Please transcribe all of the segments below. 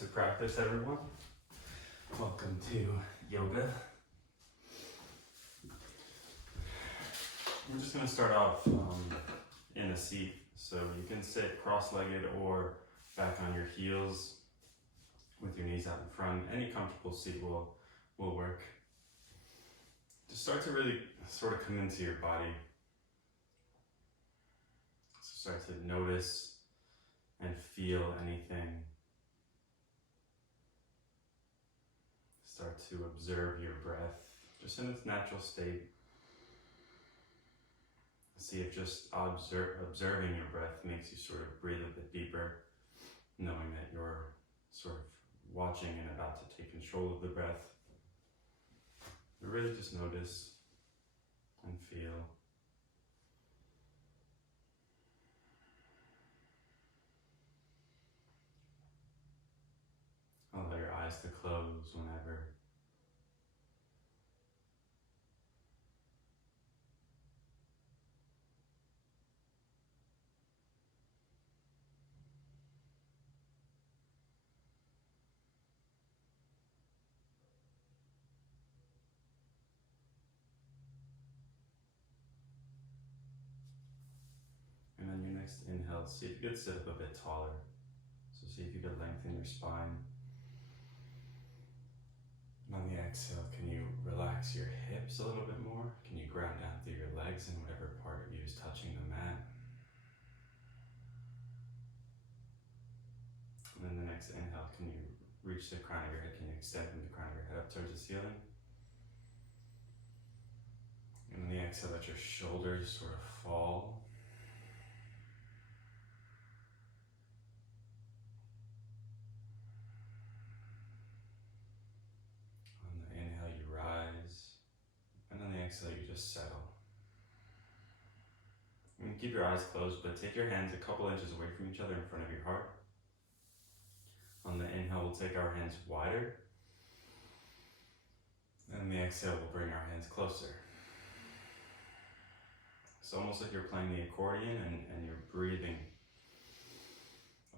to practice, everyone. Welcome to yoga. We're just going to start off in a seat, so you can sit cross-legged or back on your heels with your knees out in front. Any comfortable seat will work. Just start to really sort of come into your body. So start to notice and feel anything. Start to observe your breath just in its natural state. See if just observing your breath makes you sort of breathe a bit deeper, knowing that you're sort of watching and about to take control of the breath. But really just notice and feel. Allow your eyes to close whenever. And on your next inhale, see if you could sit up a bit taller. So see if you could lengthen your spine. And on the exhale, can you relax your hips a little bit more? Can you ground down through your legs and whatever part of you is touching the mat? And then the next inhale, can you reach the crown of your head? Can you extend from the crown of your head up towards the ceiling? And on the exhale, let your shoulders sort of fall. Exhale, you just settle. You can keep your eyes closed, but take your hands a couple inches away from each other in front of your heart. On the inhale, we'll take our hands wider. And on the exhale, we'll bring our hands closer. It's almost like you're playing the accordion and you're breathing,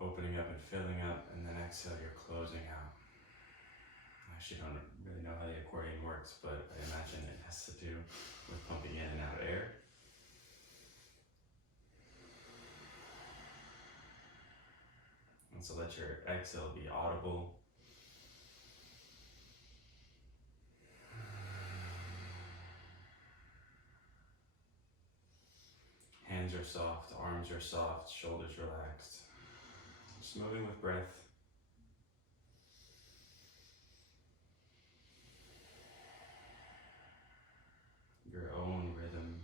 opening up and filling up, and then exhale, you're closing out. I actually don't really know how the accordion works, but I imagine it has to do with pumping in and out air. And so let your exhale be audible. Hands are soft, arms are soft, shoulders relaxed. Just moving with breath. Your own rhythm.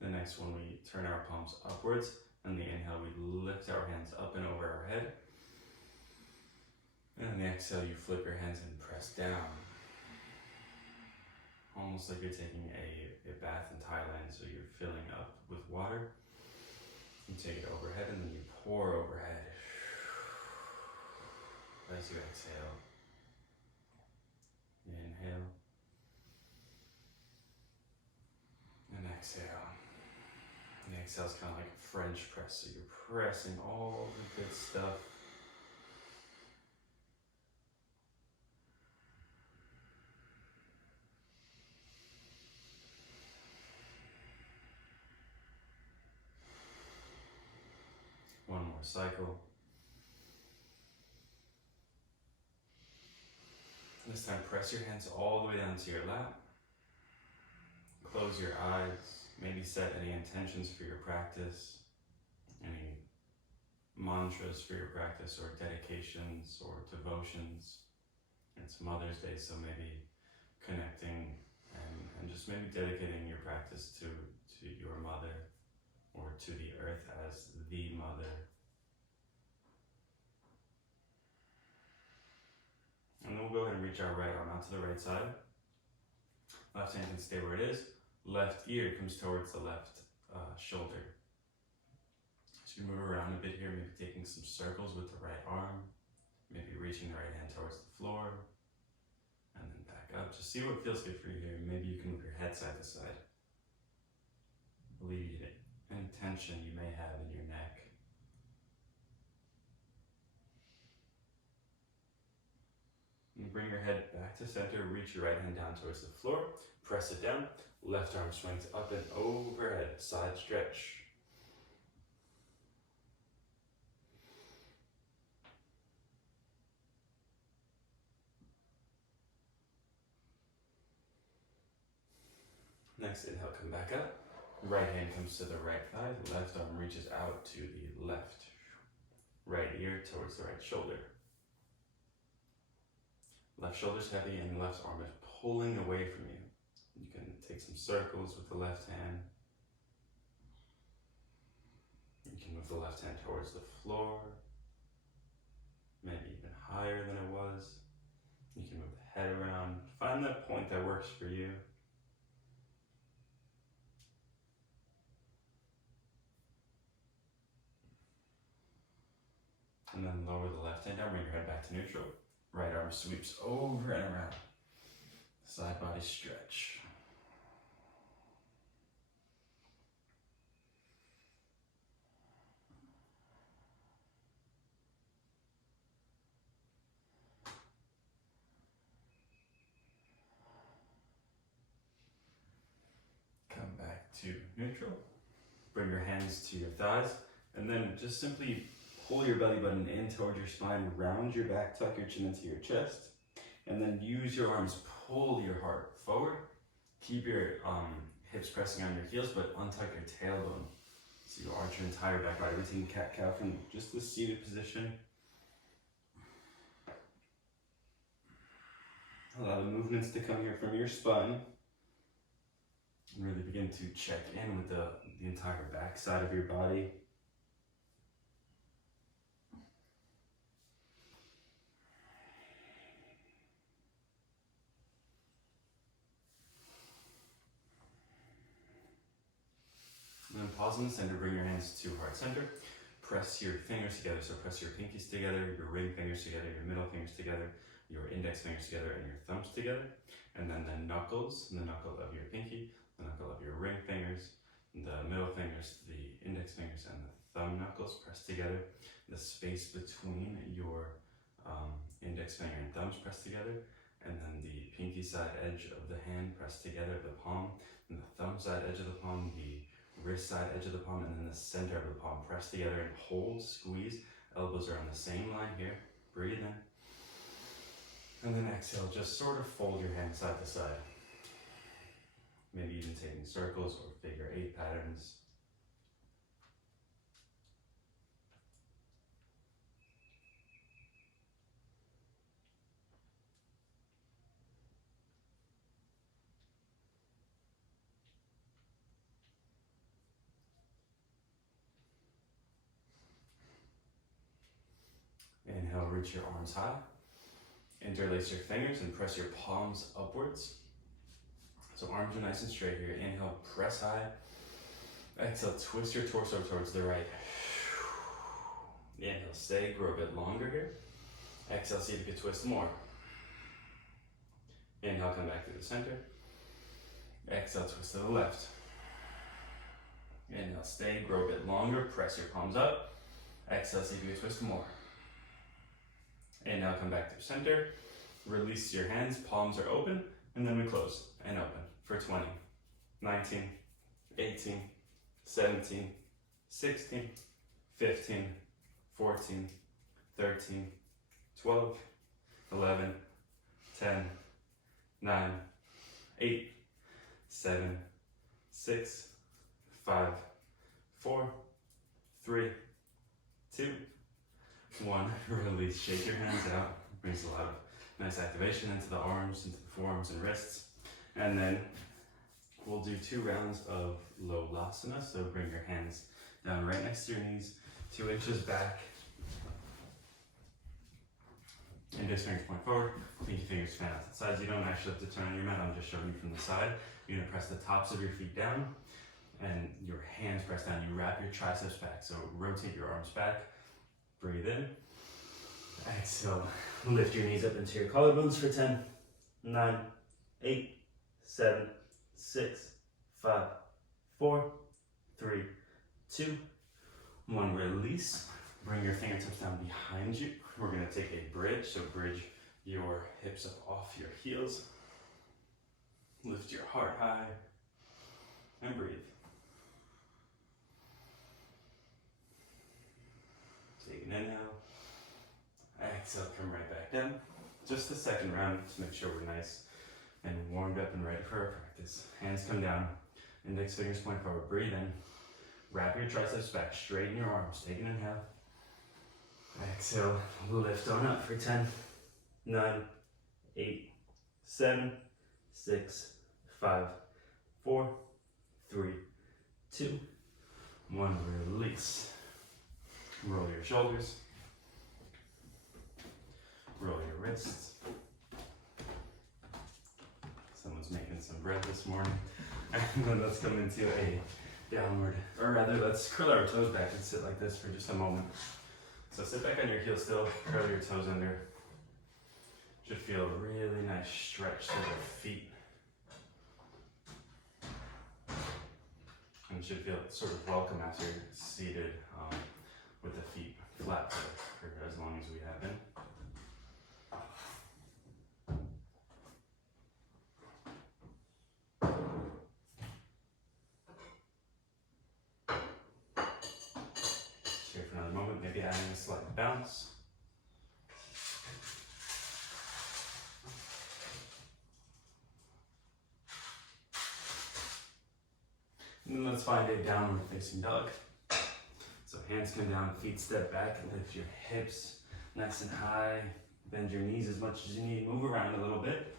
The next one, we turn our palms upwards. On the inhale, we lift our hands up and over our head. And on the exhale, you flip your hands and press down. Almost like you're taking a bath in Thailand, so you're filling up with water. You take it overhead and then you pour overhead as you exhale. Inhale and exhale. And the exhale is kind of like a French press, so you're pressing all the good stuff. One more cycle. This time, press your hands all the way down to your lap. Close your eyes. Maybe set any intentions for your practice, any mantras for your practice, or dedications or devotions. It's Mother's Day, so maybe connecting and just maybe dedicating your practice to your mother, or to the earth as the mother. And then we'll go ahead and reach our right arm out to the right side. Left hand can stay where it is. Left ear comes towards the left shoulder. So you move around a a bit here, maybe taking some circles with the right arm, maybe reaching the right hand towards the floor, and then back up. Just see what feels good for you here. Maybe you can move your head side to side. Alleviate any tension you may have in your neck. And bring your head back to center, reach your right hand down towards the floor, press it down, left arm swings up and overhead, side stretch. Next inhale, come back up. Right hand comes to the right thigh, left arm reaches out to the left. Right ear towards the right shoulder. Left shoulder's heavy and left arm is pulling away from you. You can take some circles with the left hand. You can move the left hand towards the floor, maybe even higher than it was. You can move the head around. Find that point that works for you. And then lower the left hand down, bring your head back to neutral. Right arm sweeps over and around. Side body stretch. Come back to neutral. Bring your hands to your thighs, and then just simply pull your belly button in towards your spine, round your back, tuck your chin into your chest, and then use your arms, pull your heart forward. Keep your hips pressing on your heels, but untuck your tailbone. So you arch your entire back body, routine cat-cow from just the seated position. Allow the movements to come here from your spine. And really begin to check in with the entire back side of your body. And then pause in the center, bring your hands to heart center. Press your fingers together, so press your pinkies together, your ring fingers together, your middle fingers together, your index fingers together, and your thumbs together. And then the knuckles, the knuckle of your pinky, the knuckle of your ring fingers, the middle fingers, the index fingers, and the thumb knuckles pressed together. The space between your index finger and thumbs pressed together. And then the pinky side edge of the hand pressed together, the palm, and the thumb side edge of the palm, the wrist side edge of the palm, and then the center of the palm pressed together and hold, squeeze. Elbows are on the same line here. Breathe in. And then exhale, just sort of fold your hands side to side. Maybe even taking circles or figure 8 patterns. Inhale, reach your arms high. Interlace your fingers and press your palms upwards. So arms are nice and straight here. Inhale, press high. Exhale, twist your torso towards the right. Inhale, stay, grow a bit longer here. Exhale, see if you can twist more. Inhale, come back to the center. Exhale, twist to the left. Inhale, stay, grow a bit longer. Press your palms up. Exhale, see if you can twist more. Inhale, come back to center. Release your hands, palms are open, and then we close and open for 20, 19, 18, 17, 16, 15, 14, 13, 12, 11, 10, 9, 8, 7, 6, 5, 4, 3, 2, 1. Release, shake your hands out. Brings a lot of nice activation into the arms, into the forearms and wrists. And then we'll do 2 rounds of low lasana. So bring your hands down right next to your knees, 2 inches back. Index fingers point forward, pinky fingers fan out to the sides. You don't actually have to turn on your mat, I'm just showing you from the side. You're gonna press the tops of your feet down and your hands press down. You wrap your triceps back, so rotate your arms back. Breathe in. Exhale, lift your knees up into your collarbones for 10, 9, 8, 7, 6, 5, 4, 3, 2, 1. Release. Bring your fingertips down behind you. We're gonna take a bridge, so bridge your hips up off your heels. Lift your heart high and breathe. Take an inhale. Exhale, come right back down. Just the second round to make sure we're nice and warmed up and ready for our practice. Hands come down, index fingers point forward. Breathe in. Wrap your triceps back, straighten your arms. Take an inhale. Exhale, lift on up for 10, 9, 8, 7, 6, 5, 4, 3, 2, 1. Release. Roll your shoulders. Roll your wrists. Someone's making some bread this morning. And then let's come into a downward, or rather let's curl our toes back and sit like this for just a moment. So sit back on your heels still, curl your toes under. Should feel a really nice stretch to the feet. And should feel sort of welcome as you're seated with the feet flat for as long as we have been. Here for another moment, maybe adding a slight bounce. And then let's find a downward facing dog. So hands come down, feet step back, and lift your hips nice and high. Bend your knees as much as you need. Move around a little bit.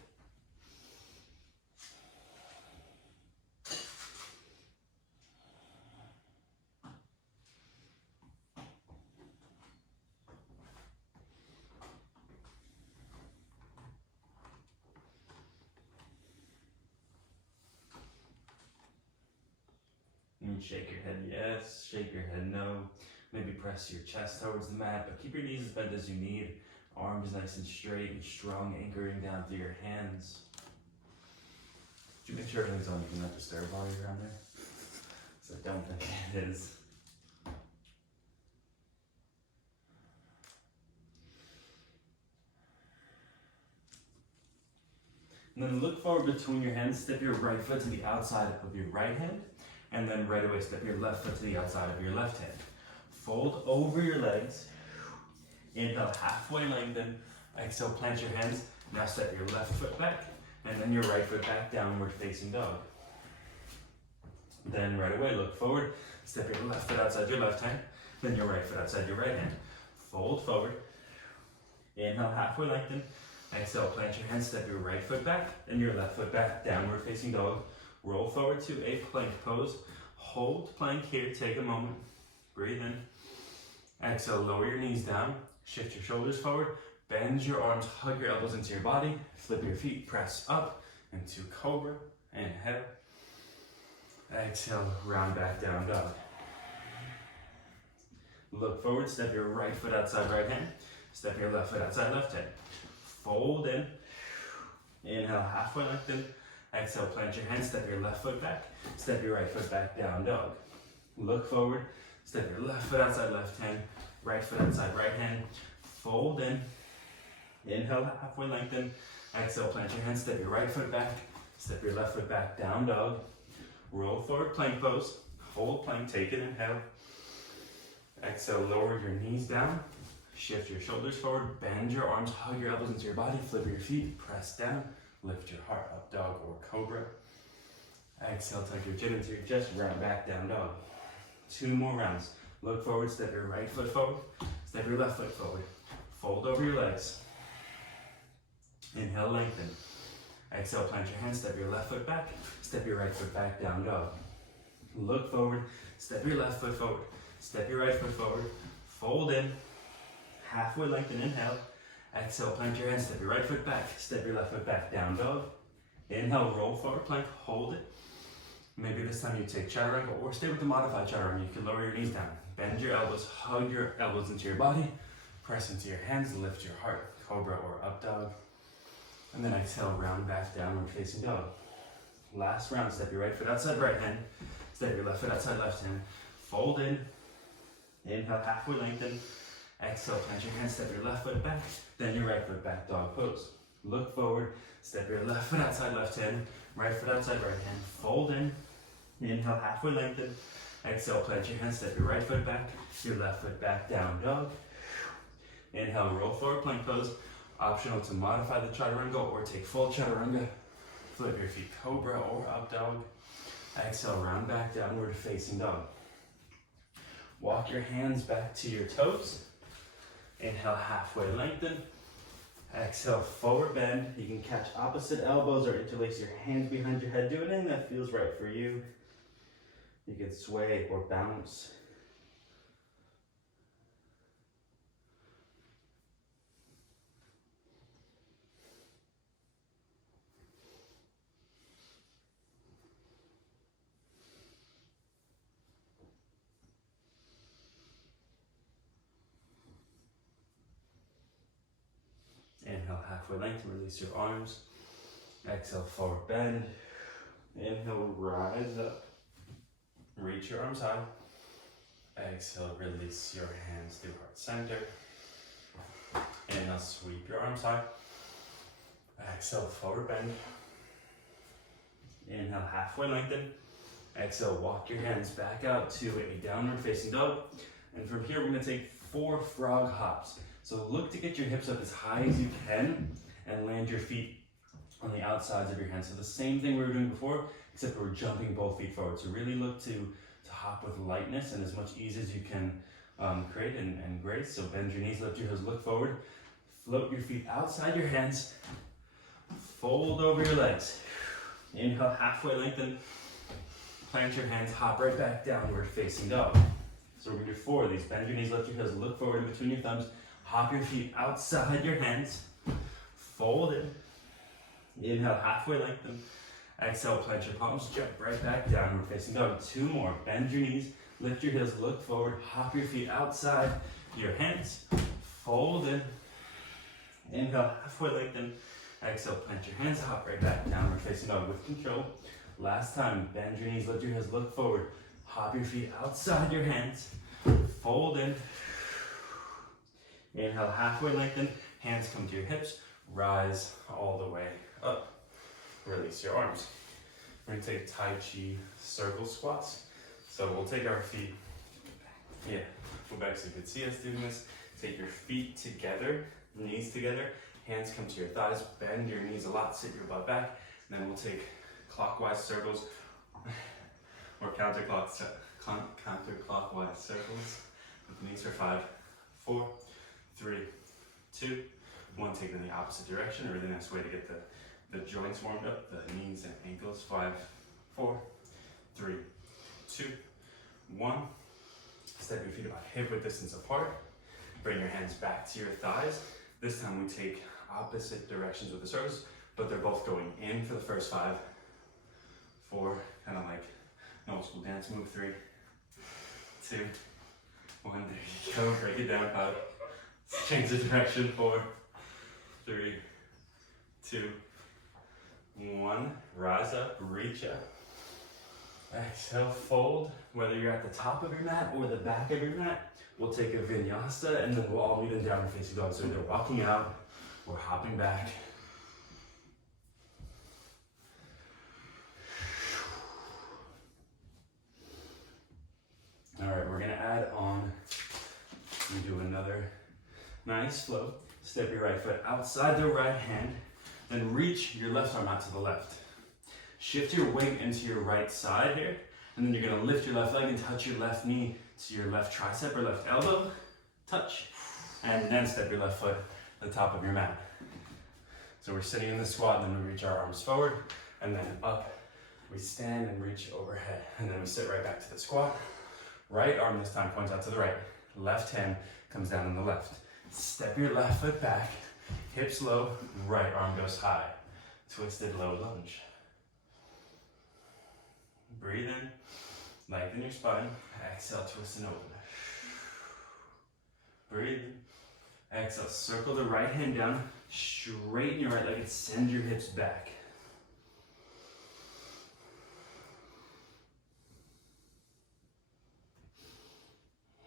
And shake your head yes, shake your head no. Maybe press your chest towards the mat, but keep your knees as bent as you need. Arms nice and straight and strong, anchoring down through your hands. Did you make sure everything's on you can not disturb while you're around there? So I don't think it is. And then look forward between your hands, step your right foot to the outside of your right hand, and then right away step your left foot to the outside of your left hand. Fold over your legs. Inhale, halfway lengthen. Exhale, plant your hands. Now step your left foot back, and then your right foot back, downward facing dog. Then right away, look forward. Step your left foot outside your left hand, then your right foot outside your right hand. Fold forward. Inhale, halfway lengthen. Exhale, plant your hands, step your right foot back, and your left foot back, downward facing dog. Roll forward to a plank pose. Hold plank here, take a moment. Breathe in. Exhale, lower your knees down. Shift your shoulders forward. Bend your arms, hug your elbows into your body. Flip your feet, press up into cobra. Inhale. Exhale, round back down dog. Look forward, step your right foot outside right hand. Step your left foot outside left hand. Fold in. Inhale, halfway lengthen. Exhale, plant your hands, step your left foot back. Step your right foot back, down dog. Look forward, step your left foot outside left hand. Right foot outside right hand. Fold in. Inhale, halfway lengthen. Exhale, plant your hands, step your right foot back. Step your left foot back, down dog. Roll forward, plank pose. Hold plank, take an inhale. Exhale, lower your knees down. Shift your shoulders forward, bend your arms, hug your elbows into your body, flip your feet, press down, lift your heart up, dog or cobra. Exhale, tuck your chin into your chest, round back, down dog. 2 more rounds. Look forward, step your right foot forward, step your left foot forward. Fold over your legs. Inhale, lengthen. Exhale, plant your hands, step your left foot back, step your right foot back, down dog. Look forward, step your left foot forward, step your right foot forward, fold in. Halfway lengthen, inhale. Exhale, plant your hands, step your right foot back, step your left foot back, down dog. Inhale, roll forward plank, hold it. Maybe this time you take chaturanga or stay with the modified chaturanga. You can lower your knees down. Bend your elbows, hug your elbows into your body, press into your hands, lift your heart, cobra or up dog. And then exhale, round back, downward facing dog. Last round, step your right foot outside right hand, step your left foot outside left hand, fold in, inhale, halfway lengthen, exhale, plant your hand, step your left foot back, then your right foot back, dog pose. Look forward, step your left foot outside left hand, right foot outside right hand, fold in, inhale, halfway lengthen, exhale, plant your hand, step your right foot back, your left foot back, down dog. Inhale, roll forward, plank pose. Optional to modify the chaturanga or take full chaturanga. Flip your feet, cobra or up dog. Exhale, round back, downward facing dog. Walk your hands back to your toes. Inhale, halfway lengthen. Exhale, forward bend. You can catch opposite elbows or interlace your hands behind your head. Do anything that feels right for you. You can sway or bounce. Inhale, halfway lengthen, release your arms. Exhale, forward bend. Inhale, rise up. Reach your arms high. Exhale, release your hands through heart center. Inhale, sweep your arms high. Exhale, forward bend. Inhale, halfway lengthen. Exhale, walk your hands back out to a downward facing dog. And from here, we're gonna take 4 frog hops. So look to get your hips up as high as you can and land your feet on the outsides of your hands. So the same thing we were doing before, except we're jumping both feet forward. So really look to hop with lightness and as much ease as you can create and grace. So bend your knees, lift your heels, look forward. Float your feet outside your hands. Fold over your legs. Inhale, halfway lengthen. Plant your hands, hop right back downward facing dog. So we're gonna do 4 of these. Bend your knees, lift your heels, look forward in between your thumbs. Hop your feet outside your hands. Fold in. Inhale, halfway lengthen. Exhale, plant your palms, jump right back downward facing dog. 2 more. Bend your knees, lift your heels, look forward. Hop your feet outside your hands. Fold in. Inhale, halfway lengthen. Exhale, plant your hands, hop right back downward facing dog with control. Last time, bend your knees, lift your heels, look forward. Hop your feet outside your hands. Fold in. Inhale, halfway lengthen. Hands come to your hips. Rise all the way up. Release your arms. We're gonna take Tai Chi circle squats. So we'll take our feet, go back so you can see us doing this. Take your feet together, knees together, hands come to your thighs, bend your knees a lot, sit your butt back, and then we'll take clockwise circles, or counterclockwise circles, with the knees for 5, 4, 3, 2, 1. Take it in the opposite direction, a really nice way to get the joints warmed up, the knees and ankles. 5, 4, 3, 2, 1. Step your feet about hip width distance apart. Bring your hands back to your thighs. This time we take opposite directions with the circles, but they're both going in for the first 5, 4, kind of like an old school dance move. 3, 2, 1. There you go. Break it down. 5. Change the direction. 4, 3, 2, 1. Rise up, reach up. Exhale, fold. Whether you're at the top of your mat or the back of your mat, we'll take a vinyasa and then we'll all meet in downward facing dog. So either walking out or hopping back. All right, we're gonna add on, we do another nice flow. Step your right foot outside the right hand, then reach your left arm out to the left. Shift your weight into your right side here, and then you're gonna lift your left leg and touch your left knee to your left tricep or left elbow, touch, and then step your left foot to the top of your mat. So we're sitting in the squat, and then we reach our arms forward, and then up. We stand and reach overhead, and then we sit right back to the squat. Right arm this time points out to the right. Left hand comes down on the left. Step your left foot back, hips low, right arm goes high. Twisted low lunge. Breathe in, lengthen your spine. Exhale, twist and open. Breathe in. Exhale, circle the right hand down, straighten your right leg and send your hips back.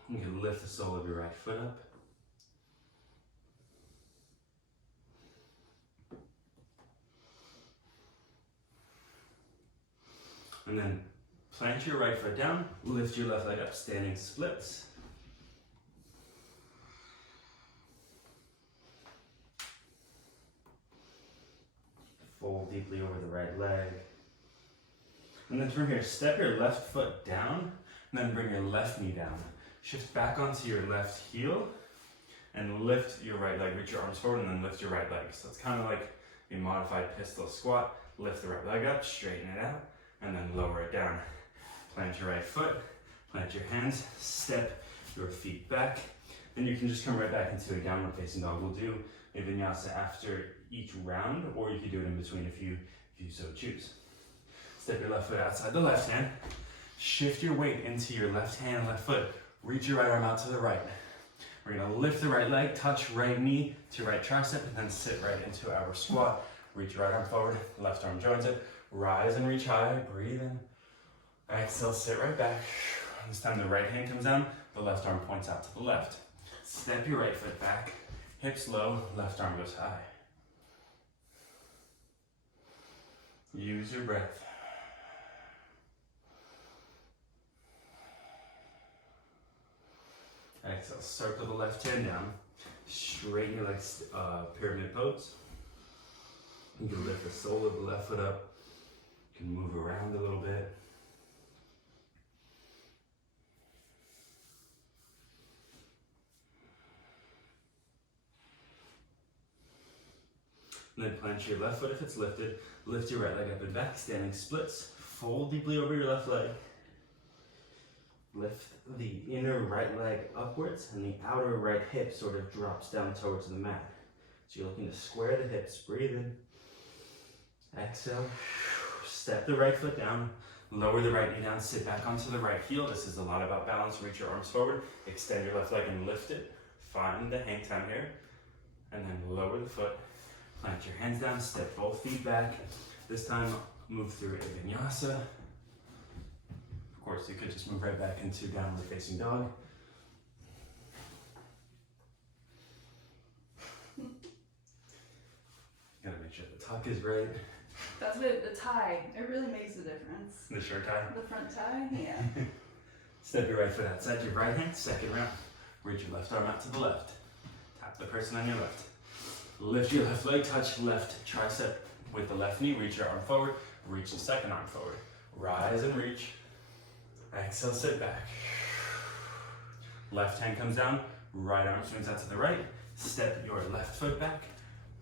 You can lift the sole of your right foot up. And then plant your right foot down, lift your left leg up, standing splits. Fold deeply over the right leg. And then from here, step your left foot down, and then bring your left knee down. Shift back onto your left heel, and lift your right leg. Reach your arms forward, and then lift your right leg. So it's kind of like a modified pistol squat. Lift the right leg up, straighten it out, and then lower it down. Plant your right foot, plant your hands, step your feet back. Then you can just come right back into a downward facing dog. We'll do a vinyasa after each round, or you can do it in between if you so choose. Step your left foot outside the left hand. Shift your weight into your left hand, left foot. Reach your right arm out to the right. We're gonna lift the right leg, touch right knee to right tricep, and then sit right into our squat. Reach your right arm forward, left arm joins it. Rise and reach high, breathe in. Exhale, sit right back. This time the right hand comes down, the left arm points out to the left. Step your right foot back, hips low, left arm goes high. Use your breath. Exhale, circle the left hand down, straighten your legs, pyramid pose. You can lift the sole of the left foot up, you can move around a little bit. And then plant your left foot if it's lifted, lift your right leg up and back, standing splits, fold deeply over your left leg. Lift the inner right leg upwards and the outer right hip sort of drops down towards the mat. So you're looking to square the hips, breathe in. Exhale, step the right foot down, lower the right knee down, sit back onto the right heel. This is a lot about balance. Reach your arms forward, extend your left leg and lift it. Find the hang time here, and then lower the foot. Plant your hands down, step both feet back. This time, move through a vinyasa. Of course, you could just move right back into downward facing dog. Gotta make sure the tuck is right. That's what the tie, it really makes a difference. The short tie? The front tie, yeah. Step your right foot outside your right hand, second round. Reach your left arm out to the left. Tap the person on your left. Lift your left leg, touch left tricep with the left knee, reach your arm forward, reach the second arm forward. Rise and reach. Exhale, sit back. Left hand comes down, right arm swings out to the right. Step your left foot back,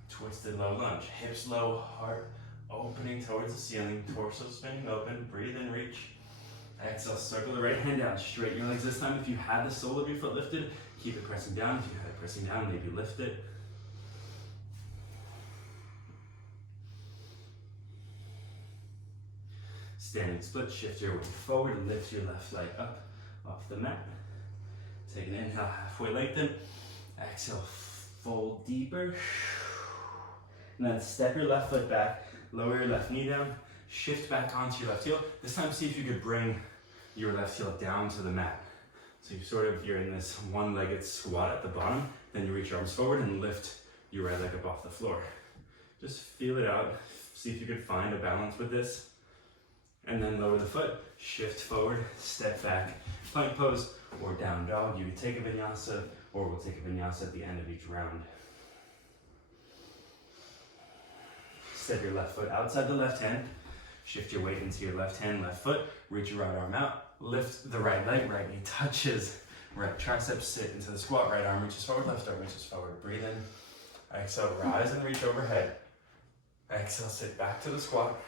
twisted low lunge. Hips low, heart opening towards the ceiling, torso spinning open, breathe and reach. Exhale, circle the right hand down, straighten your legs this time. If you had the sole of your foot lifted, keep it pressing down. If you had it pressing down, maybe lift it. Standing split, shift your weight forward, lift your left leg up off the mat. Take an inhale, halfway lengthen. Exhale, fold deeper. And then step your left foot back, lower your left knee down, shift back onto your left heel. This time see if you could bring your left heel down to the mat. So you're in this one-legged squat at the bottom, then you reach your arms forward and lift your right leg up off the floor. Just feel it out, see if you could find a balance with this. And then lower the foot, shift forward, step back, plank pose, or down dog. You can take a vinyasa, or we'll take a vinyasa at the end of each round. Step your left foot outside the left hand, shift your weight into your left hand, left foot, reach your right arm out, lift the right leg, right knee touches, right tricep, sit into the squat, right arm reaches forward, left arm reaches forward, breathe in, exhale, rise and reach overhead, exhale, sit back to the squat.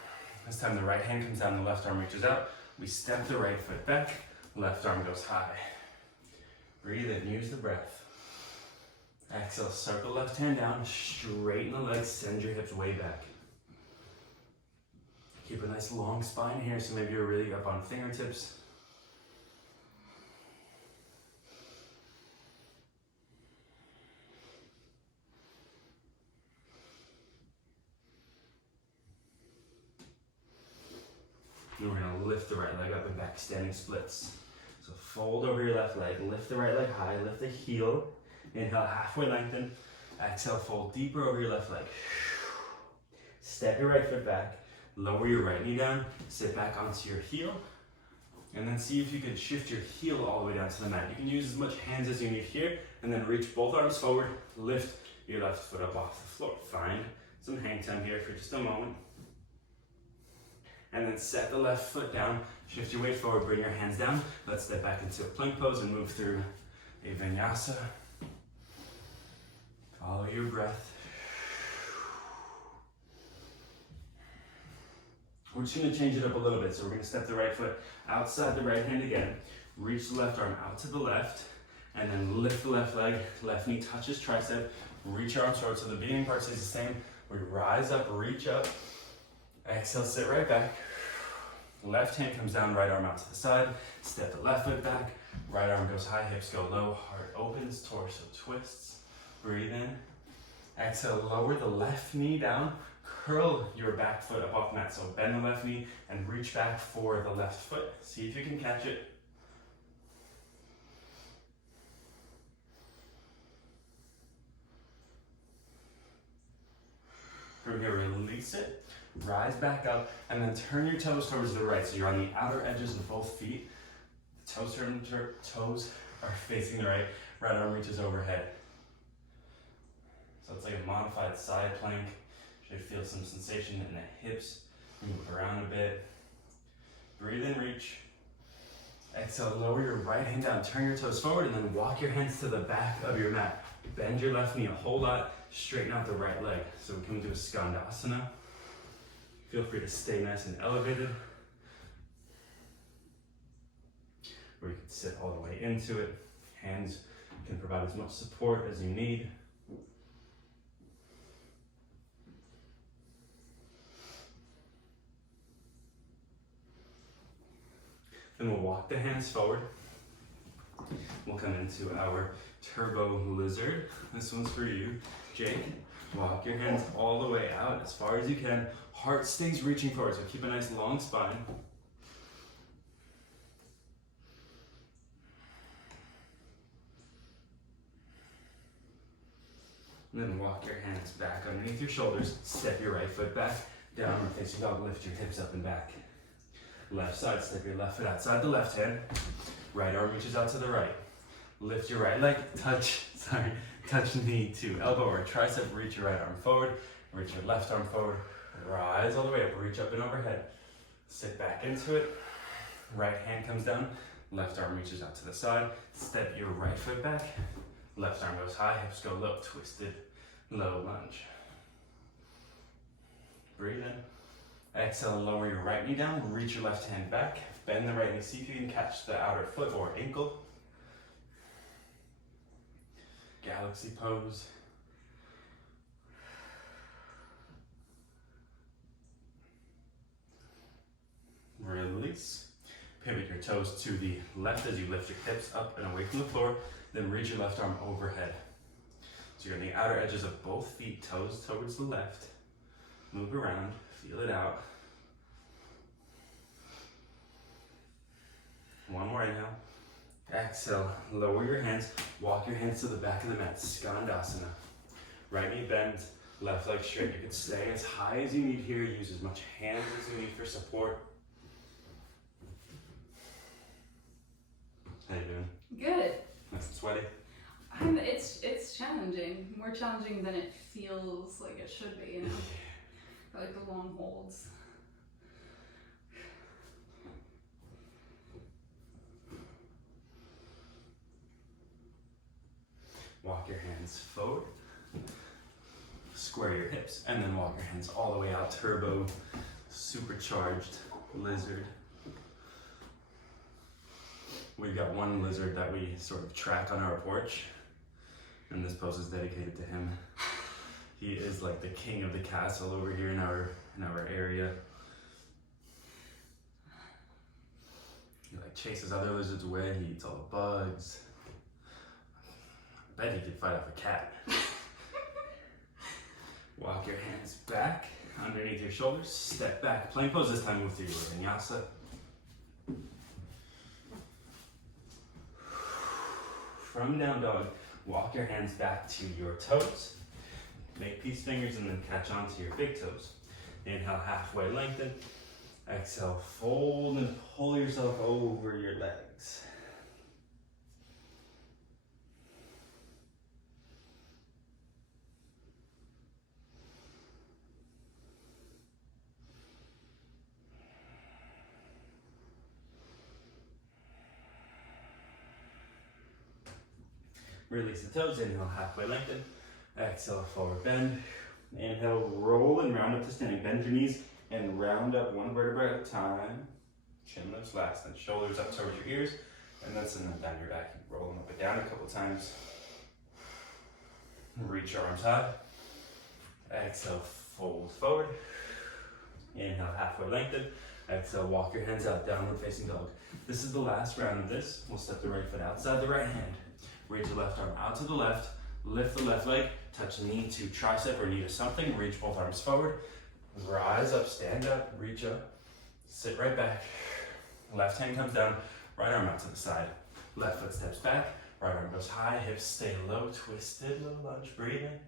This time the right hand comes down, the left arm reaches out. We step the right foot back, left arm goes high. Breathe in, use the breath. Exhale, circle left hand down, straighten the legs, send your hips way back. Keep a nice long spine here, so maybe you're really up on fingertips. And we're gonna lift the right leg up and back, standing splits. So fold over your left leg, lift the right leg high, lift the heel, inhale, halfway lengthen, exhale, fold deeper over your left leg. Step your right foot back, lower your right knee down, sit back onto your heel, and then see if you can shift your heel all the way down to the mat. You can use as much hands as you need here, and then reach both arms forward, lift your left foot up off the floor. Find some hang time here for just a moment. And then set the left foot down, shift your weight forward, bring your hands down. Let's step back into a plank pose and move through a Vinyasa. Follow your breath. We're just gonna change it up a little bit. So we're gonna step the right foot outside the right hand again, reach the left arm out to the left, and then lift the left leg, left knee touches tricep, reach your arms forward. So the beginning part stays the same. We rise up, reach up, exhale, sit right back. Left hand comes down, right arm out to the side. Step the left foot back, right arm goes high, hips go low, heart opens, torso twists. Breathe in. Exhale, lower the left knee down, curl your back foot up off mat. So bend the left knee and reach back for the left foot. See if you can catch it. From here, release it. Rise back up, and then turn your toes towards the right. So you're on the outer edges of both feet. The toes are facing the right. Right arm reaches overhead. So it's like a modified side plank. Should feel some sensation in the hips. Move around a bit. Breathe in, reach. Exhale, lower your right hand down. Turn your toes forward, and then walk your hands to the back of your mat. Bend your left knee a whole lot. Straighten out the right leg. So we come to a skandasana. Feel free to stay nice and elevated. Or you can sit all the way into it. Hands can provide as much support as you need. Then we'll walk the hands forward. We'll come into our turbo lizard. This one's for you, Jake. Walk your hands all the way out as far as you can. Heart stays reaching forward, so keep a nice long spine. And then walk your hands back underneath your shoulders. Step your right foot back. Downward facing dog, lift your hips up and back. Left side, step your left foot outside the left hand. Right arm reaches out to the right. Lift your right leg, touch knee to elbow or tricep, reach your right arm forward, reach your left arm forward, rise all the way up, reach up and overhead. Sit back into it. Right hand comes down, left arm reaches out to the side, step your right foot back, left arm goes high, hips go low, twisted, low lunge. Breathe in. Exhale, lower your right knee down, reach your left hand back, bend the right knee, see if you can catch the outer foot or ankle. Galaxy pose. Release. Pivot your toes to the left as you lift your hips up and away from the floor, then reach your left arm overhead. So you're on the outer edges of both feet, toes towards the left. Move around, feel it out. One more inhale. Exhale, lower your hands, walk your hands to the back of the mat, skandasana. Right knee bends, left leg straight. You can stay as high as you need here, use as much hands as you need for support. How you doing? Good. Nice and sweaty? It's challenging. More challenging than it feels like it should be, you know? I like the long holds. Walk your hands forward. Square your hips, and then walk your hands all the way out. Turbo, supercharged lizard. We've got one lizard that we sort of track on our porch, and this pose is dedicated to him. He is like the king of the castle over here in our area. He like chases other lizards away, he eats all the bugs. I bet he could fight off a cat. Walk your hands back, underneath your shoulders, step back. Plank pose this time, move through your vinyasa. From down dog, walk your hands back to your toes. Make peace fingers and then catch onto your big toes. Inhale, halfway lengthen. Exhale, fold and pull yourself over your legs. Release the toes, inhale, halfway lengthen. Exhale, forward bend. Inhale, roll and round up to standing. Bend your knees and round up one vertebra at a time. Chin lifts last, then shoulders up towards your ears, and then send them down your back. Roll them up and down a couple times. Reach your arms high. Exhale, fold forward. Inhale, halfway lengthen. Exhale, walk your hands out, downward facing dog. This is the last round of this. We'll step the right foot outside the right hand. Reach the left arm out to the left. Lift the left leg. Touch knee to tricep or knee to something. Reach both arms forward. Rise up, stand up, reach up. Sit right back. Left hand comes down. Right arm out to the side. Left foot steps back. Right arm goes high. Hips stay low. Twisted low lunge. Breathe in.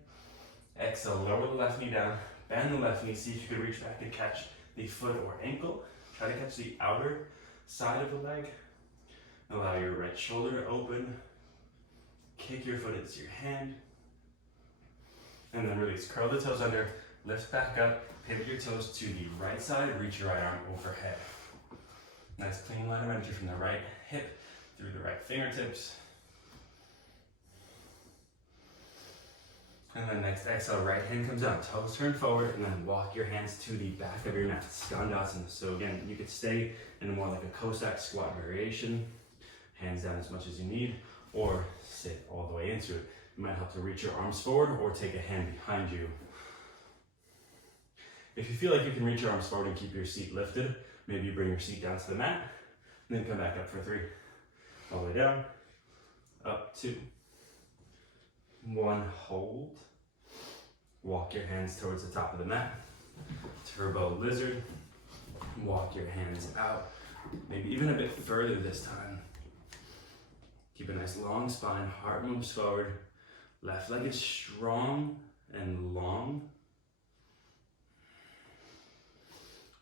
Exhale, lower the left knee down. Bend the left knee. See if you can reach back and catch the foot or ankle. Try to catch the outer side of the leg. Allow your right shoulder to open. Kick your foot into your hand. And then release. Curl the toes under. Lift back up. Pivot your toes to the right side. Reach your right arm overhead. Nice clean line of entry from the right hip through the right fingertips. And then next exhale, right hand comes down, toes turn forward, and then walk your hands to the back of your mat, Skandasana. So again, you could stay in more like a Cossack squat variation, hands down as much as you need, or sit all the way into it. It might help to reach your arms forward or take a hand behind you. If you feel like you can reach your arms forward and keep your seat lifted, maybe you bring your seat down to the mat, and then come back up for 3. All the way down, up 2, 1, hold. Walk your hands towards the top of the mat. Turbo lizard. Walk your hands out, maybe even a bit further this time. Keep a nice long spine, heart moves forward. Left leg is strong and long.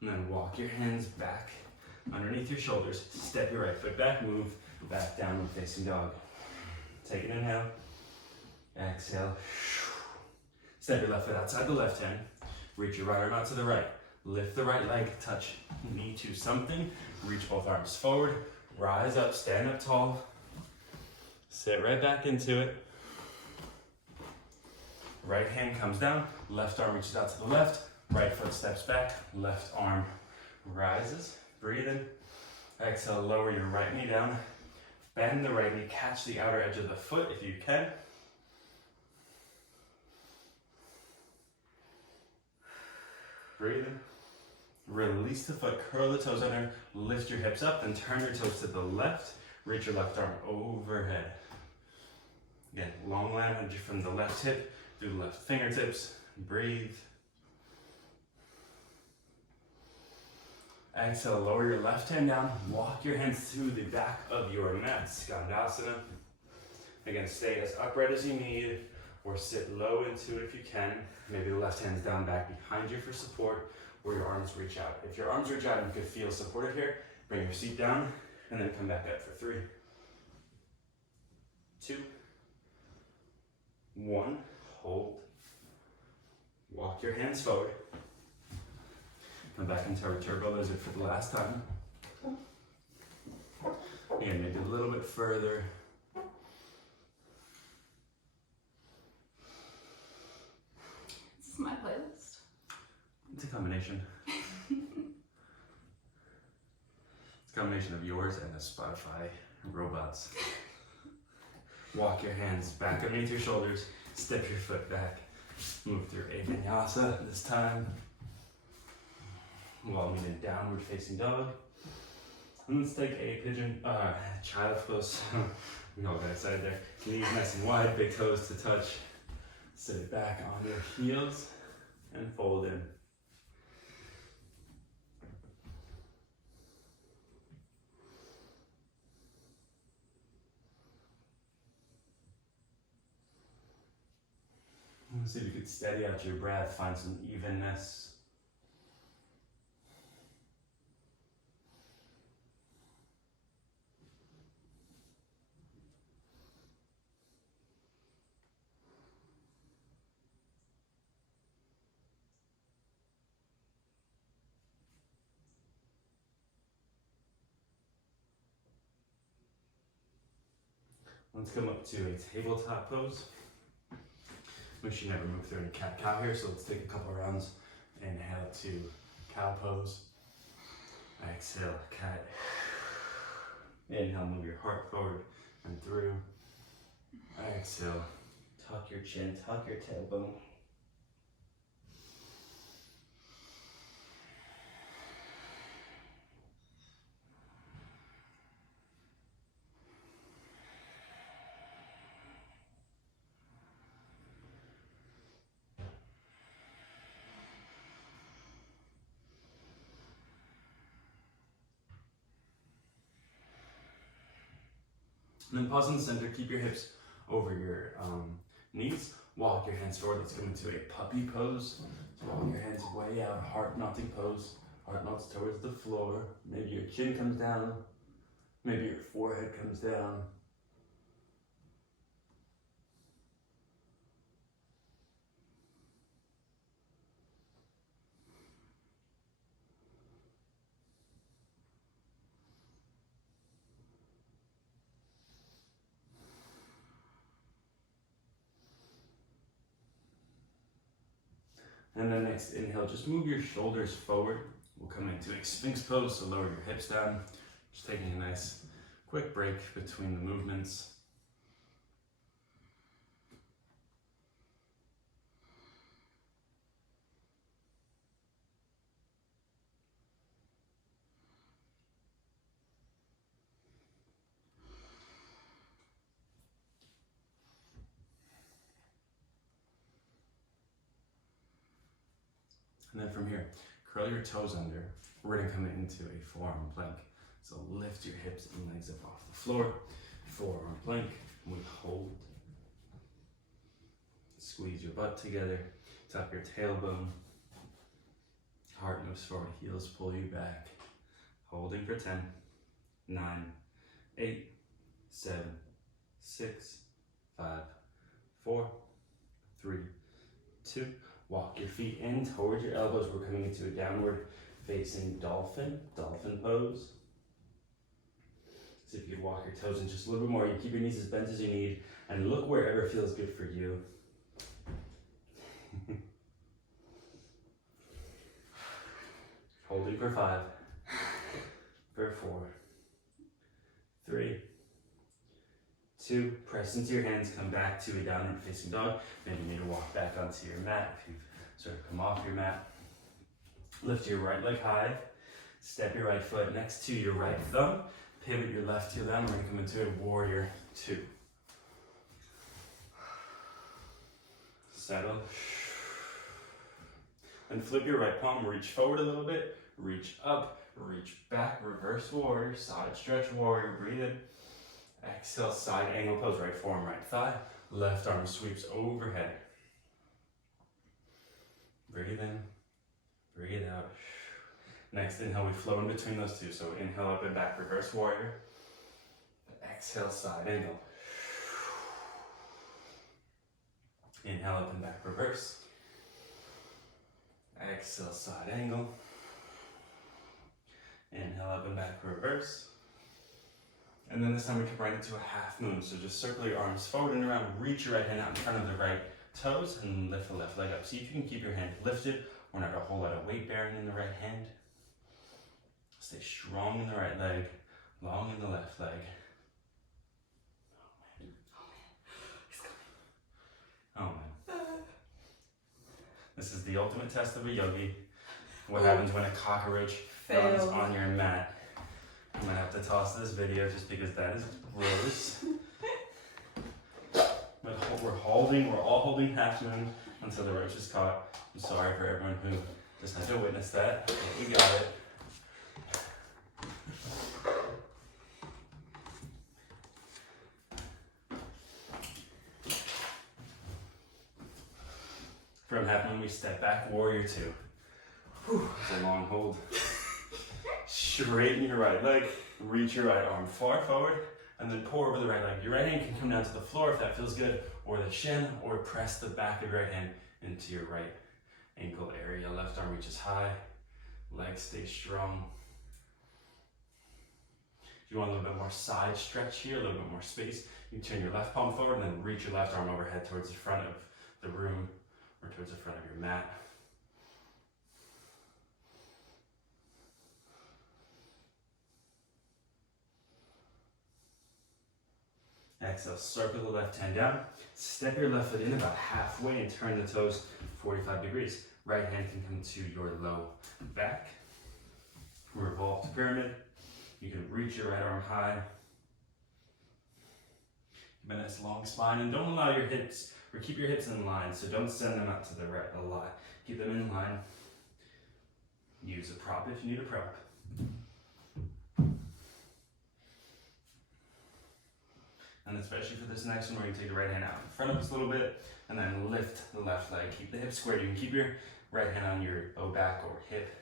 And then walk your hands back underneath your shoulders. Step your right foot back, move back downward facing dog. Take an inhale. Exhale. Step your left foot outside the left hand. Reach your right arm out to the right. Lift the right leg, touch knee to something. Reach both arms forward. Rise up, stand up tall. Sit right back into it. Right hand comes down. Left arm reaches out to the left. Right foot steps back. Left arm rises. Breathe in. Exhale, lower your right knee down. Bend the right knee. Catch the outer edge of the foot if you can. Breathe in. Release the foot, curl the toes under, lift your hips up, then turn your toes to the left. Reach your left arm overhead. Again, long line of energy from the left hip through the left fingertips. Breathe. Exhale, lower your left hand down. Walk your hands to the back of your mat, Skandasana. Again, stay as upright as you need, or sit low into it if you can. Maybe the left hand's down back behind you for support, or your arms reach out. If your arms reach out and you can feel supported here, bring your seat down, and then come back up for 3, 2, 1, hold. Walk your hands forward. Come back into our turbo lizard for the last time. Again, maybe a little bit further. This is my playlist. It's a combination. It's a combination of yours and the Spotify robots. Walk your hands back underneath your shoulders. Step your foot back. Move through a Vinyasa this time. While moving downward facing dog. And let's take a pigeon, child's pose. We all got excited there. Knees nice and wide, big toes to touch. Sit back on your heels and fold in. Let's see if you could steady out your breath, find some evenness. Let's come up to a tabletop pose. We should never move through any cat-cow here, so let's take a couple of rounds. Inhale to cow pose. Exhale, cat. Inhale, move your heart forward and through. Exhale, tuck your chin, tuck your tailbone. And then pause in the center, keep your hips over your knees. Walk your hands forward. Let's come into a puppy pose. So walk your hands way out, heart melting pose. Heart melts towards the floor. Maybe your chin comes down. Maybe your forehead comes down. And then next inhale, just move your shoulders forward. We'll come into a Sphinx pose, so lower your hips down. Just taking a nice quick break between the movements. And then from here, curl your toes under. We're gonna come into a forearm plank. So lift your hips and legs up off the floor. Forearm plank, we hold. Squeeze your butt together, tuck your tailbone. Heart moves forward, heels pull you back. Holding for 10, 9, 8, 7, 6, 5, 4, 3, 2. Walk your feet in towards your elbows. We're coming into a downward facing dolphin pose. See if you could walk your toes in just a little bit more. You keep your knees as bent as you need and look wherever feels good for you. Holding for 5, for 4, 3, 2, press into your hands, come back to a downward facing dog. Maybe you need to walk back onto your mat if you've sort of come off your mat. Lift your right leg high, step your right foot next to your right thumb, pivot your left heel down. We're going to come into a warrior 2. Settle. And flip your right palm, reach forward a little bit, reach up, reach back, reverse warrior, side stretch warrior, breathe in. Exhale, side angle pose, right forearm, right thigh, left arm sweeps overhead. Breathe in, breathe out. Next inhale, we flow in between those two. So inhale up and back, reverse warrior. Exhale, side angle. Inhale up and back, reverse. Exhale, side angle. Inhale up and back, reverse. And then this time we come right into a half moon. So just circle your arms forward and around, reach your right hand out in front of the right toes and lift the left leg up. See if you can keep your hand lifted. We're not a whole lot of weight bearing in the right hand. Stay strong in the right leg, long in the left leg. Oh man. This is the ultimate test of a yogi. What happens when a cockroach lands on your mat? I'm gonna have to toss this video just because that is gross. But we're all holding half moon until the roach is caught. I'm sorry for everyone who just had to witness that, but we got it. From half moon, we step back, warrior two. Whew, it's a long hold. Straighten your right leg, reach your right arm far forward, and then pour over the right leg. Your right hand can come down to the floor if that feels good, or the shin, or press the back of your right hand into your right ankle area. Left arm reaches high, leg stays strong. If you want a little bit more side stretch here, a little bit more space, you turn your left palm forward and then reach your left arm overhead towards the front of the room or towards the front of your mat. Exhale, circle the left hand down. Step your left foot in about halfway and turn the toes 45 degrees. Right hand can come to your low back. Revolve to pyramid. You can reach your right arm high. Keep a nice long spine and don't allow your hips, or keep your hips in line, so don't send them out to the right a lot. Keep them in line. Use a prop if you need a prop. And especially for this next one, we're going to take the right hand out in front of us a little bit and then lift the left leg. Keep the hips square. You can keep your right hand on your low back or hip.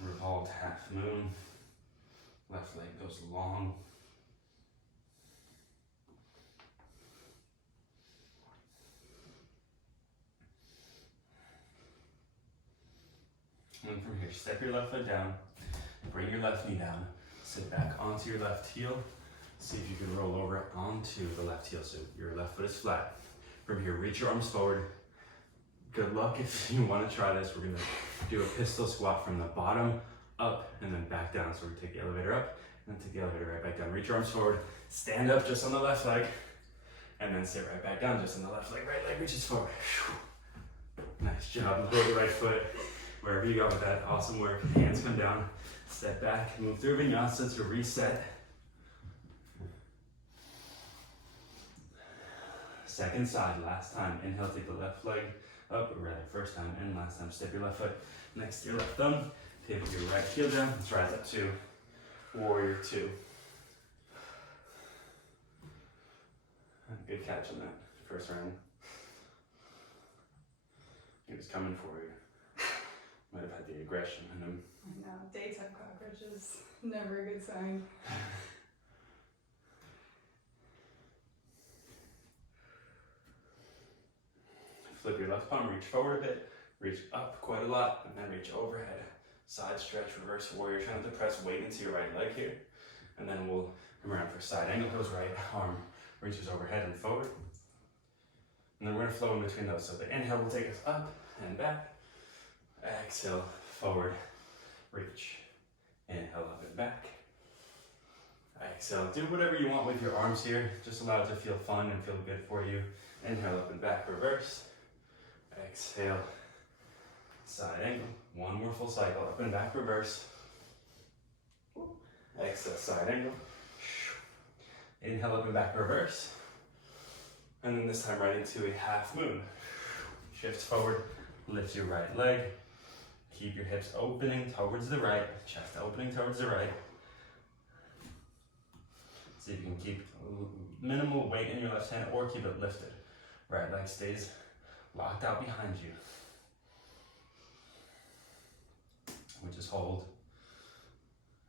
Revolved half moon. Left leg goes long. And then from here, step your left foot down. Bring your left knee down. Sit back onto your left heel. See if you can roll over onto the left heel so your left foot is flat. From here, reach your arms forward. Good luck if you want to try this. We're going to do a pistol squat from the bottom up and then back down. So we're going to take the elevator up and then take the elevator right back down. Reach your arms forward. Stand up just on the left leg and then sit right back down just on the left leg. Right leg reaches forward. Nice job. Hold the right foot wherever you go with that. Awesome work. Hands come down. Step back. Move through Vinyasa to reset. Second side, last time. Inhale, take the left leg up, or rather, first time and last time. Step your left foot next to your left thumb. Table your right heel down. Let's rise up to warrior two. Good catch on that first round. He was coming for you. Might have had the aggression in him. I know, daytime cockroaches, never a good sign. Flip your left palm, reach forward a bit, reach up quite a lot, and then reach overhead. Side stretch, reverse warrior, trying to press weight into your right leg here. And then we'll come around for side angle pose, right arm reaches overhead and forward. And then we're gonna flow in between those. So the inhale will take us up and back. Exhale, forward, reach. Inhale, up and back. Exhale, do whatever you want with your arms here. Just allow it to feel fun and feel good for you. Inhale, up and back, reverse. Exhale, side angle. One more full cycle, up and back, reverse. Exhale, side angle. Inhale, up and back, reverse. And then this time right into a half moon. Shift forward, lift your right leg. Keep your hips opening towards the right, chest opening towards the right. See if you can keep minimal weight in your left hand or keep it lifted. Right leg stays locked out behind you. We just hold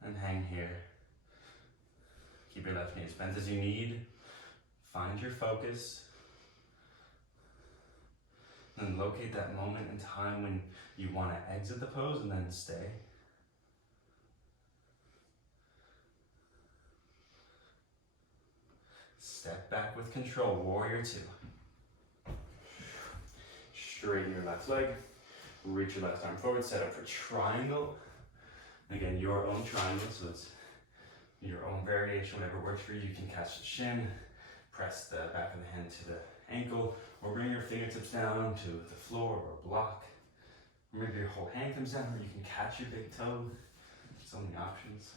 and hang here. Keep your left knee as bent as you need. Find your focus. And locate that moment in time when you want to exit the pose and then stay. Step back with control, warrior two. Straighten your left leg, reach your left arm forward, set up for triangle. Again, your own triangle, so it's your own variation, whatever works for you. You can catch the shin, press the back of the hand to the ankle, or bring your fingertips down to the floor or block. Or maybe your whole hand comes down, or you can catch your big toe. So many options.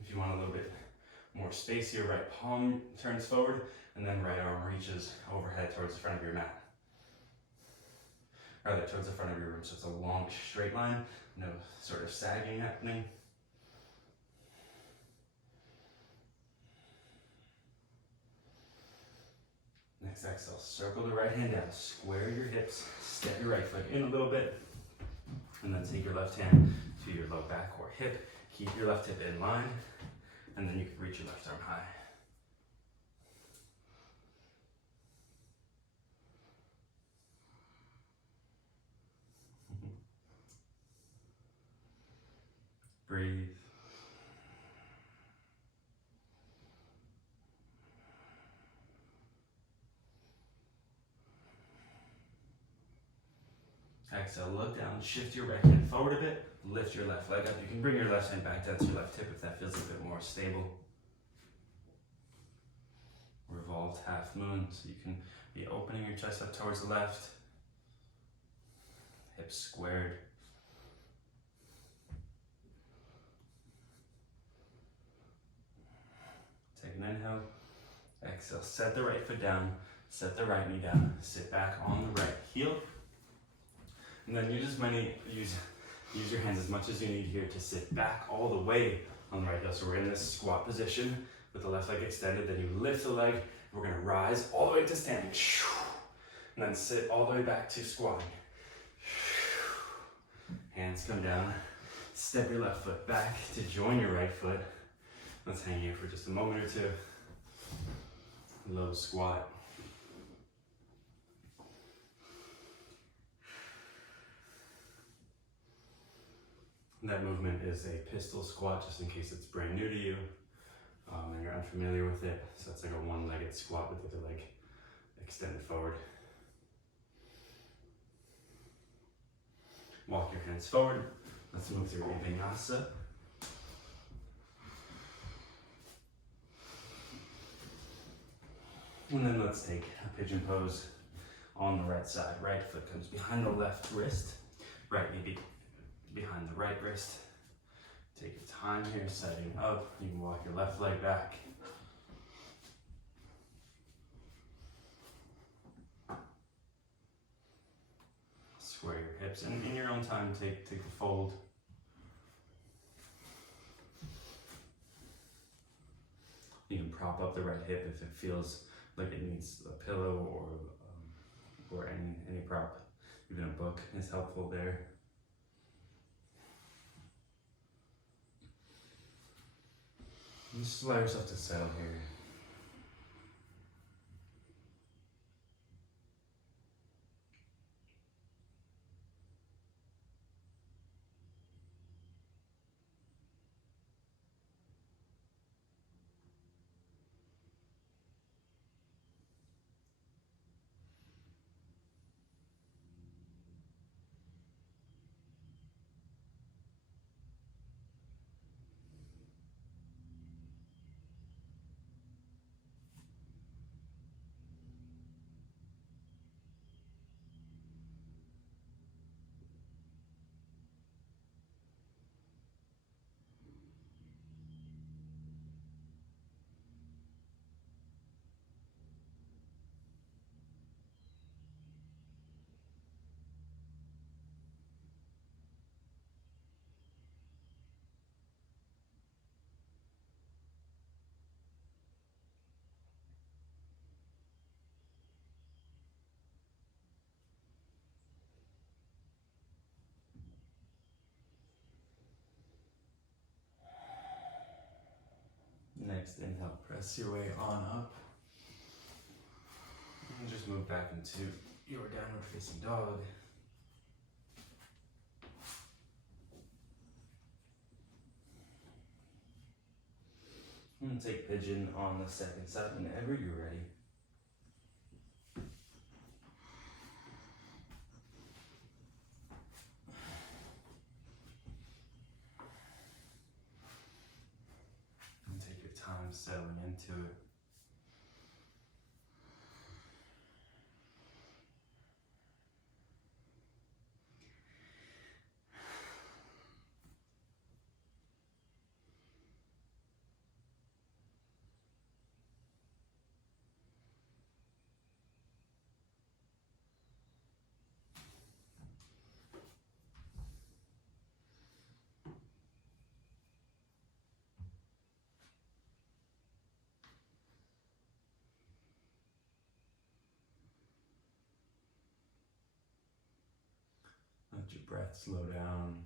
If you want a little bit more space here, right palm turns forward, and then right arm reaches overhead towards the front of your mat. Rather towards the front of your room, so it's a long straight line, no sort of sagging happening. Next exhale, circle the right hand down, square your hips, step your right foot in a little bit, and then take your left hand to your low back or hip. Keep your left hip in line, and then you can reach your left arm high. Breathe. Exhale, look down, shift your right hand forward a bit, lift your left leg up. You can bring your left hand back down to your left hip if that feels a bit more stable. Revolved half moon, so you can be opening your chest up towards the left, hips squared. Take an inhale, exhale, set the right foot down, set the right knee down, sit back on the right heel. And then you just might need use your hands as much as you need here to sit back all the way on the right heel. So we're in this squat position with the left leg extended, then you lift the leg, we're gonna rise all the way to standing, and then sit all the way back to squatting. Hands come down, step your left foot back to join your right foot. Let's hang here for just a moment or two. Low squat. That movement is a pistol squat, just in case it's brand new to you and you're unfamiliar with it. So it's like a one-legged squat with the other leg extended forward. Walk your hands forward. Let's move through Vinyasa. And then let's take a pigeon pose on the right side. Right foot comes behind the left wrist. Right knee behind the right wrist. Take your time here, setting up. You can walk your left leg back. Square your hips, and in your own time, take the fold. You can prop up the right hip if it feels like it needs a pillow or any prop. Even a book is helpful there. Just allow yourself to settle here. Next inhale, press your way on up. And just move back into your downward facing dog. And take pigeon on the second side whenever you're ready. And take your time settling into it. your breath slow down.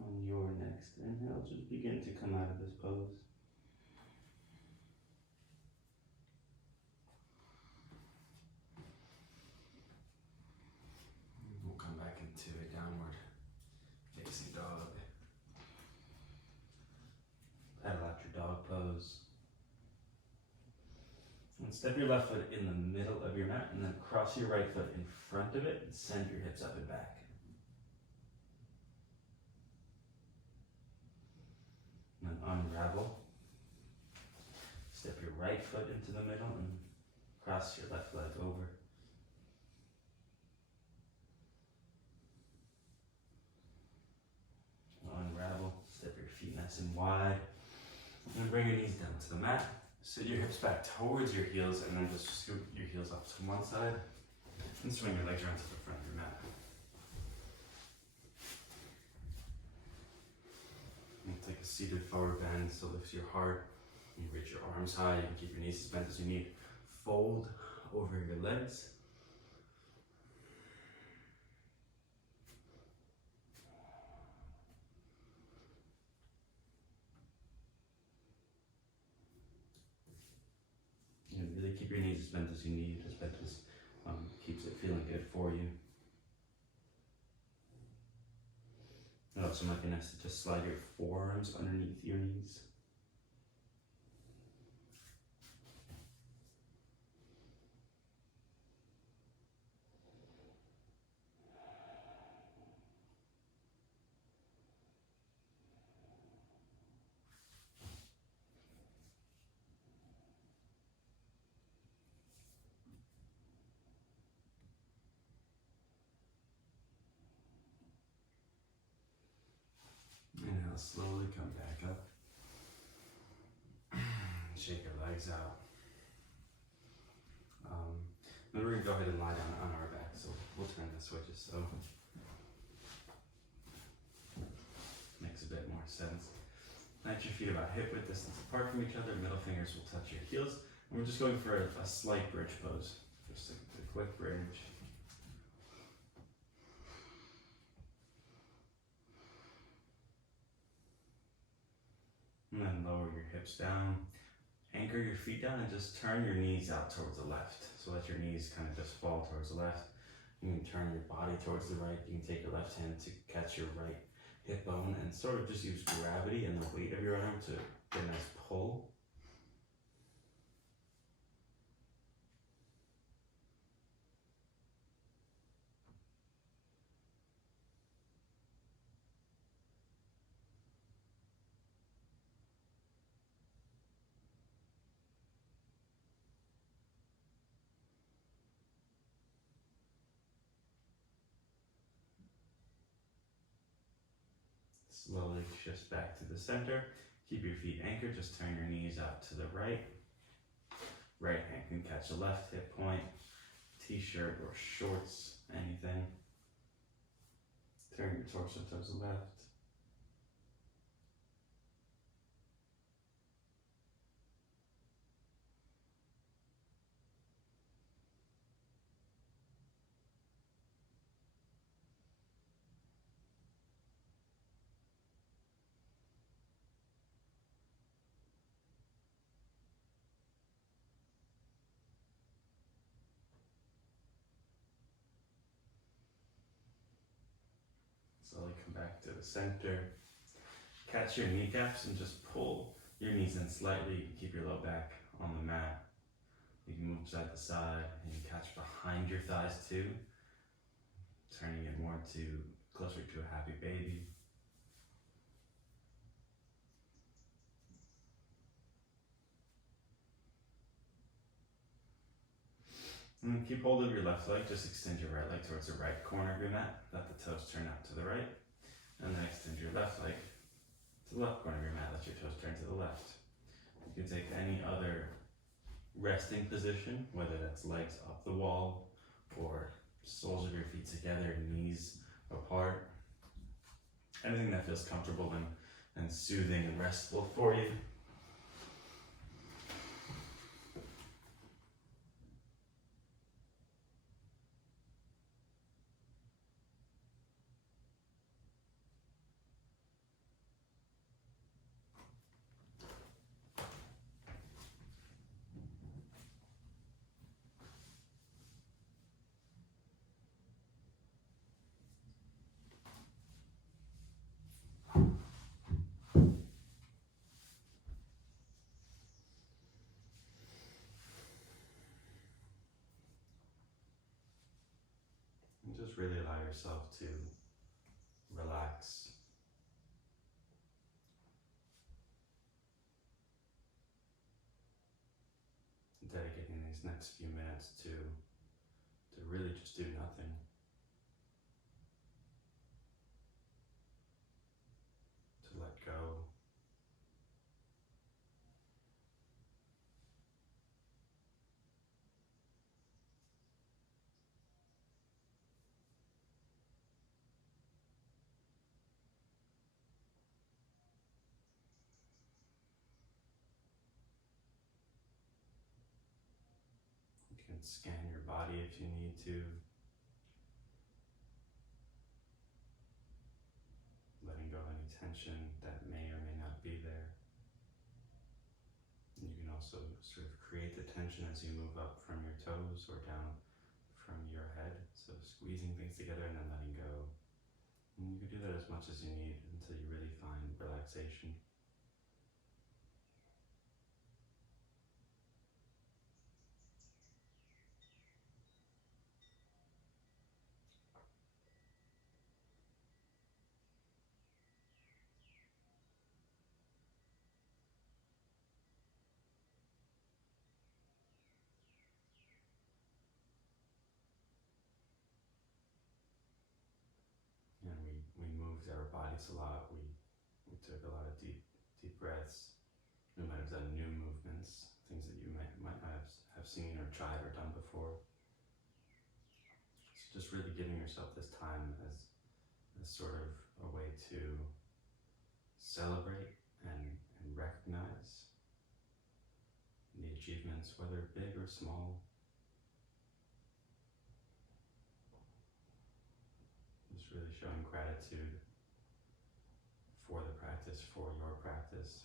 On your next inhale, just begin to come out of this pose. We'll come back into a downward facing dog. Paddle out your dog pose. And step your left foot in the middle of your mat and then cross your right foot in front of it and send your hips up and back. And then unravel. Step your right foot into the middle and cross your left leg over. Unravel. Step your feet nice and wide. And then bring your knees down to the mat. Sit your hips back towards your heels and then just scoop your heels up to one side and swing your legs around to the front of your mat. And take a seated forward bend so lift your heart. You reach your arms high, you can keep your knees as bent as you need. Fold over your legs. And really keep your knees as bent as you need, as bent as keeps it feeling good for you. It also might be nice to just slide your forearms underneath your knees. And now slowly come back up. Shake your legs out. Then we're going to go ahead and lie down on our back. So we'll turn this way just so makes a bit more sense. Plant your feet about hip width distance apart from each other. Middle fingers will touch your heels. And we're just going for a slight bridge pose. Just a quick bridge. And then lower your hips down. Anchor your feet down and just turn your knees out towards the left. So let your knees kind of just fall towards the left. You can turn your body towards the right. You can take your left hand to catch your right hip bone and sort of just use gravity and the weight of your arm to get a nice pull. Slowly shift back to the center. Keep your feet anchored. Just turn your knees out to the right. Right hand can catch the left hip point. T-shirt or shorts, anything. Turn your torso towards the left. back to the center. Catch your kneecaps and just pull your knees in slightly. Keep your low back on the mat. You can move side to side and you catch behind your thighs too, turning it more to closer to a happy baby. And keep hold of your left leg, just extend your right leg towards the right corner of your mat. Let the toes turn out to the right. And then extend your left leg to the left corner of your mat. Let your toes turn to the left. You can take any other resting position, whether that's legs up the wall or soles of your feet together, knees apart. Anything that feels comfortable and soothing and restful for you. And just really allow yourself to relax. Dedicating these next few minutes to really just do nothing. To let go. You can scan your body if you need to. Letting go of any tension that may or may not be there. You can also sort of create the tension as you move up from your toes or down from your head. So squeezing things together and then letting go. And you can do that as much as you need until you really find relaxation. And we moved our bodies a lot. We took a lot of deep breaths. We might have done new movements, things that you might not have seen or tried or done before. So just really giving yourself this time as sort of a way to celebrate and recognize the achievements, whether big or small. Just really showing gratitude for the practice, for your practice.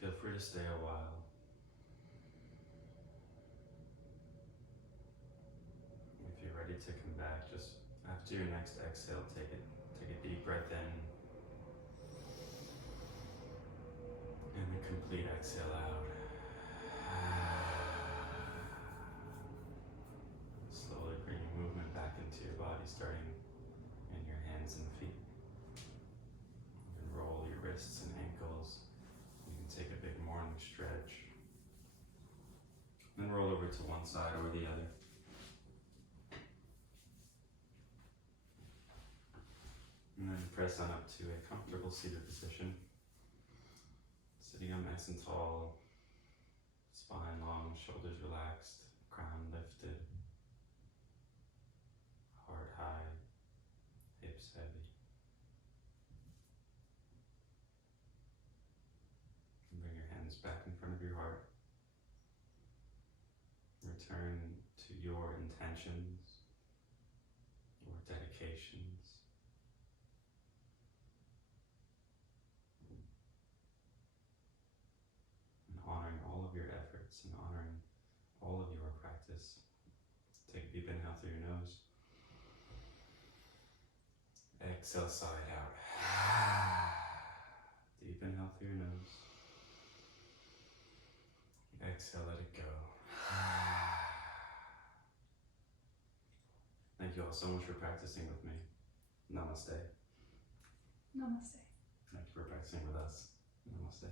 Feel free to stay a while. back. Just after your next exhale, take a deep breath in. And a complete exhale out. Slowly bringing movement back into your body, starting in your hands and feet. You can roll your wrists and ankles. You can take a big morning stretch. Then roll over to one side or the other. And then press on up to a comfortable seated position. Sitting up nice and tall, spine long, shoulders relaxed, crown lifted, heart high, hips heavy. And bring your hands back in front of your heart. Return to your intentions or dedications. And honoring all of your efforts and honoring all of your practice. Take a deep inhale through your nose. Exhale, sigh it out. Deep inhale through your nose. Exhale, let it go. Thank you all so much for practicing with me. Namaste. Namaste. Thank you for practicing with us. Namaste.